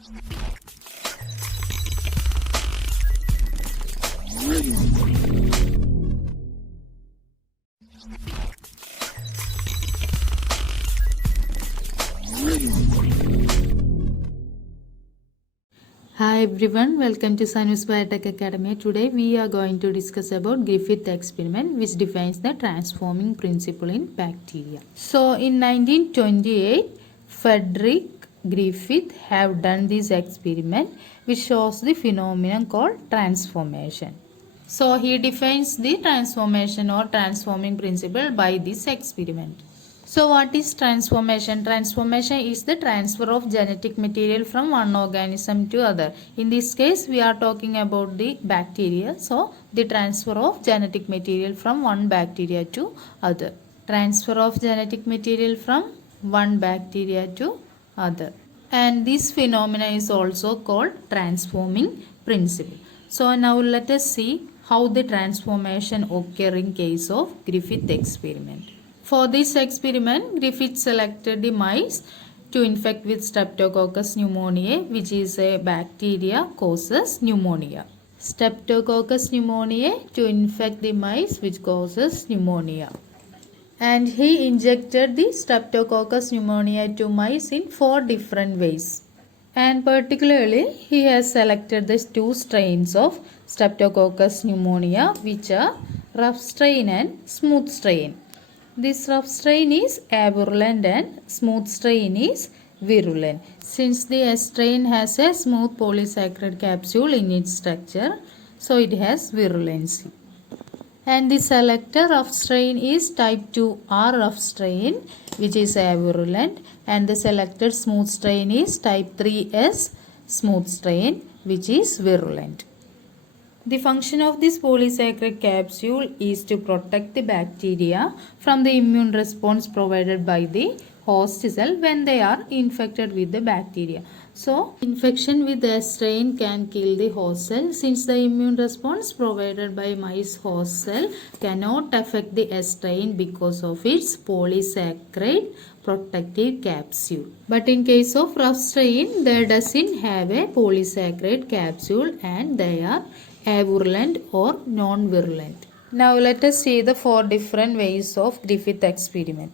Hi everyone, welcome to Sanus Biotech Academy. Today we are going to discuss about Griffith experiment, which defines the transforming principle in bacteria. So in 1928, Frederick Griffith have done this experiment which shows the phenomenon called transformation. So he defines the transformation or transforming principle by this experiment. So what is transformation? Transformation is the transfer of genetic material from one organism to other. In this case, we are talking about the bacteria. So the transfer of genetic material from one bacteria to other. Transfer of genetic material from one bacteria to other. And this phenomenon is also called transforming principle. So now let us see how the transformation occur in case of Griffith experiment. For this experiment, Griffith selected the mice to infect with Streptococcus pneumoniae, which is a bacteria causes pneumonia. Streptococcus pneumoniae to infect the mice which causes pneumonia. And he injected the Streptococcus pneumoniae to mice in 4 different ways. And particularly, he has selected the 2 strains of Streptococcus pneumoniae, which are rough strain and smooth strain. This rough strain is avirulent and smooth strain is virulent. Since the S strain has a smooth polysaccharide capsule in its structure, so it has virulency. And the selected rough strain is type 2R rough strain, which is avirulent, and the selected smooth strain is type 3S smooth strain, which is virulent. The function of this polysaccharide capsule is to protect the bacteria from the immune response provided by the host cell when they are infected with the bacteria. So, infection with S strain can kill the host cell since the immune response provided by mice host cell cannot affect the S strain because of its polysaccharide protective capsule. But in case of rough strain, they doesn't have a polysaccharide capsule and they are avirulent or non-virulent. Now let us see the 4 different ways of Griffith experiment.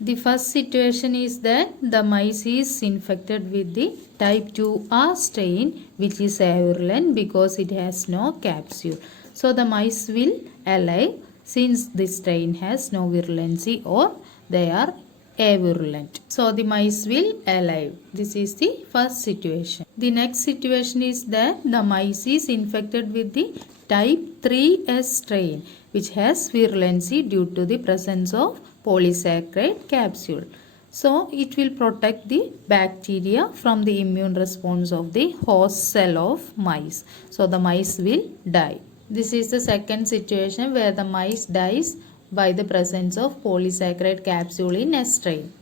The first situation is that the mice is infected with the type 2R strain, which is avirulent because it has no capsule. So the mice will alive since this strain has no virulency or they are avirulent. So the mice will alive. This is the first situation. The next situation is that the mice is infected with the type 3S strain, which has virulency due to the presence of polysaccharide capsule. So it will protect the bacteria from the immune response of the host cell of mice. So the mice will die. This is the second situation where the mice dies by the presence of polysaccharide capsule in S strain.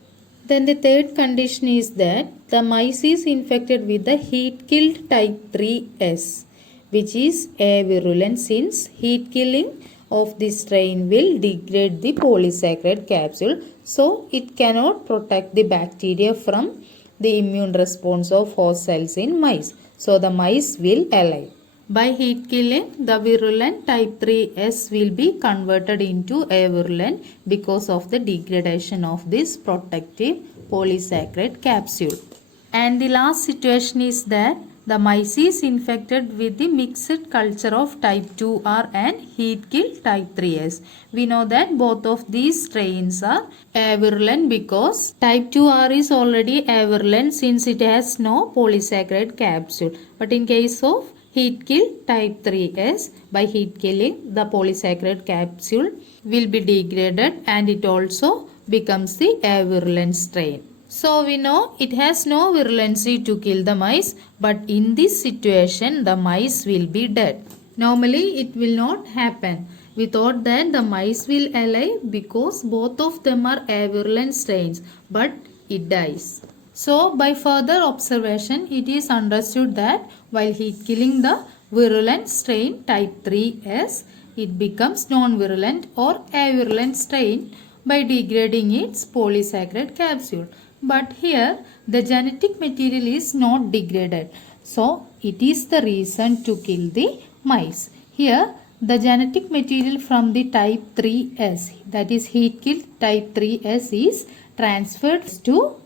Then the third condition is that the mice is infected with the heat-killed type 3S, which is avirulent since heat killing of this strain will degrade the polysaccharide capsule, so it cannot protect the bacteria from the immune response of host cells in mice. So the mice will alive. By heat killing, the virulent type 3S will be converted into avirulent because of the degradation of this protective polysaccharide capsule. And the last situation is that the mice is infected with the mixed culture of type 2R and heat kill type 3S. We know that both of these strains are avirulent because type 2R is already avirulent since it has no polysaccharide capsule. But in case of heat kill type 3S, by heat killing the polysaccharide capsule will be degraded and it also becomes the avirulent strain. So we know it has no virulency to kill the mice, but in this situation the mice will be dead. Normally it will not happen. We thought that the mice will alive because both of them are avirulent strains, but it dies. So by further observation, it is understood that while heat killing the virulent strain type 3S, it becomes non-virulent or avirulent strain by degrading its polysaccharide capsule. But here the genetic material is not degraded. So it is the reason to kill the mice. Here the genetic material from the type 3S, that is heat killed type 3S, is transferred to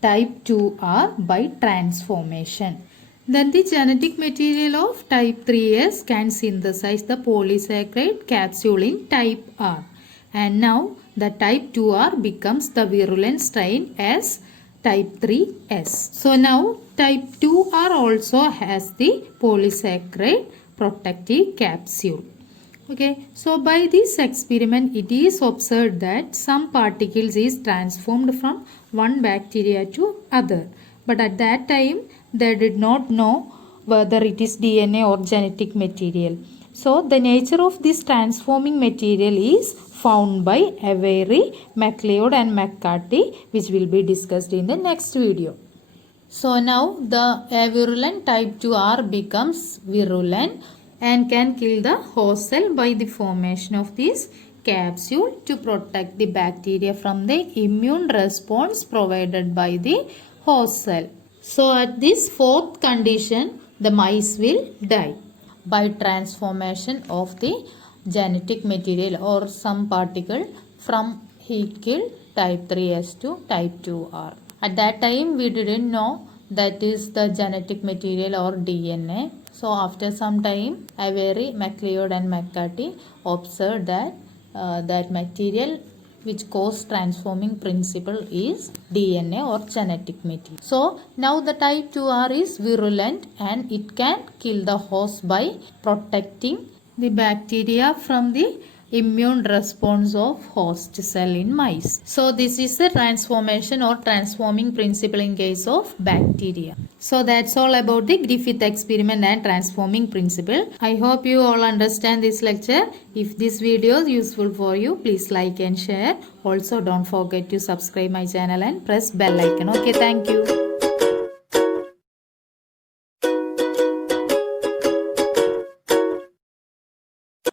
type 2R by transformation. Then the genetic material of type 3S can synthesize the polysaccharide capsule in type R. And now the type 2R becomes the virulent strain as type 3S. So now type 2R also has the polysaccharide protective capsule. Okay, so by this experiment it is observed that some particles is transformed from one bacteria to other. But at that time they did not know whether it is DNA or genetic material. So the nature of this transforming material is found by Avery, MacLeod and McCarthy, which will be discussed in the next video. So now the avirulent type 2R becomes virulent and can kill the host cell by the formation of this capsule to protect the bacteria from the immune response provided by the host cell. So at this fourth condition, the mice will die by transformation of the genetic material or some particle from heat killed type 3S to type 2R. At that time we didn't know that is the genetic material or DNA. So after some time Avery, MacLeod and McCarthy observed that that material which cause transforming principle is DNA or genetic material. So now the type 2R is virulent and it can kill the host by protecting the bacteria from the immune response of host cell in mice. So this is the transformation or transforming principle in case of bacteria. So that's all about the Griffith experiment and transforming principle. I hope you all understand this lecture. If this video is useful for you, please like and share. Also don't forget to subscribe my channel and press bell icon. Okay, thank you.